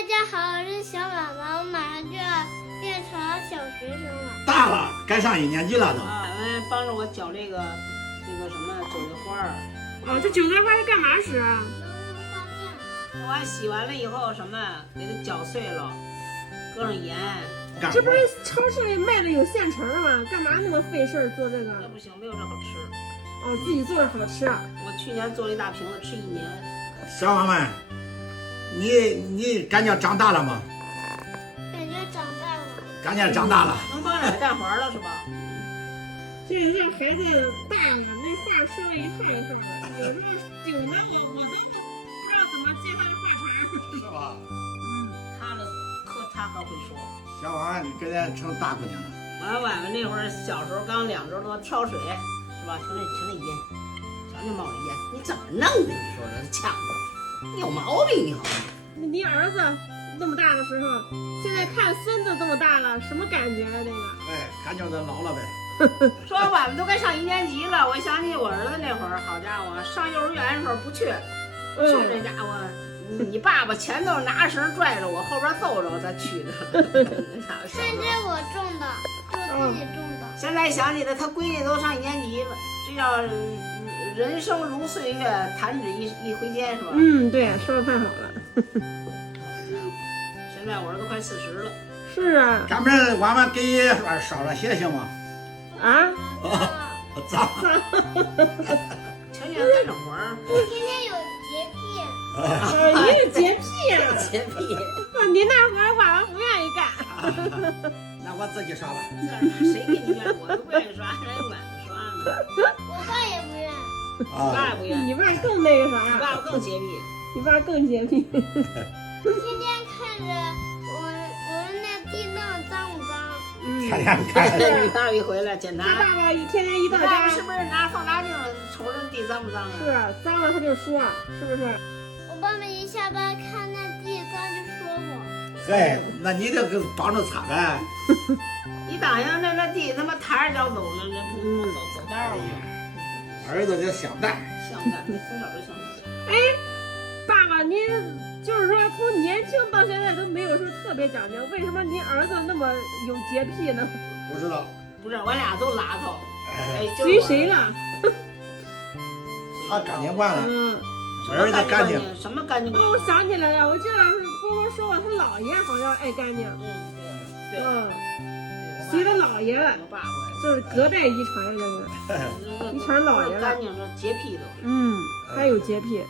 大家好，我是小婉婉，我马上就要变成小学生了。大了，该上1年级了都。啊，帮着我搅这个什么韭菜花儿。哦，这韭菜花是干嘛使啊？能画面。我洗完了以后什么，给它搅碎了，搁上盐。这不是超市里卖的有现成的吗？干嘛那么费事儿做这个？那不行，没有这好吃。哦，自己做着好吃。我去年做了一大瓶子，吃1年。小婉婉，你感觉长大了吗？感觉长大了。感觉长大了。能帮着干活了是吧？这孩子大了，那话说了一套一套的，有时候顶的我都不知道怎么接他的话茬。是吧？他可会说。小婉婉，你现在成大姑娘了。婉婉那会儿小时候刚2周多挑水是吧？听那烟，瞧那冒着烟，你怎么弄的？你说这呛的，你有毛病你好吗？你儿子那么大的时候，现在看孙子这么大了，什么感觉啊？这个？哎，感觉他老了呗。说婉婉都该上1年级了，我想起我儿子那会儿，好家伙，上幼儿园的时候不去，去这家伙。你爸爸前头拿绳拽着我，后边揍着我才去的。甚至我种的，就自己种的。现在想起来，他闺女都上1年级了，这叫人生如岁月，弹指一挥间，是吧？嗯，对，说的太好了。现在我儿子快40了。是啊。咱们婉婉给烧了血行吗？啊？脏。天天干着活儿。天天有洁癖。你有洁癖啊？洁癖。你那活儿婉婉不愿意干。那我自己刷吧。谁给你愿意？我都不愿意刷，人家懒得刷呢。我爸也不愿意。你爸也不愿意。你爸更那个啥？你爸更洁癖。你爸更洁癖。天天看着我们那地上脏不脏？天天看。你爸一回来检查。这爸爸天天一到家，是不是拿放大镜瞅着地脏不脏啊？是，脏了他就说，是不是？我爸爸一下班看那地脏就说我。嗨，那你得给帮着擦呗。你当下那地他妈抬着脚走了，那不走道了。儿子就想干，想干，你从小就想干。哎，爸爸，您就是说从年轻到现在都没有说特别讲究，为什么您儿子那么有洁癖呢？不知道。不是，我俩都邋遢。哎，随谁了？他干净惯了。儿子干净。什么干净？我想起来了，我记得波波说过，他姥爷好像爱干净。对。随着姥爷，我爸爸就是隔代遗传，这是遗传姥爷了。干净，这洁癖都。他有洁癖。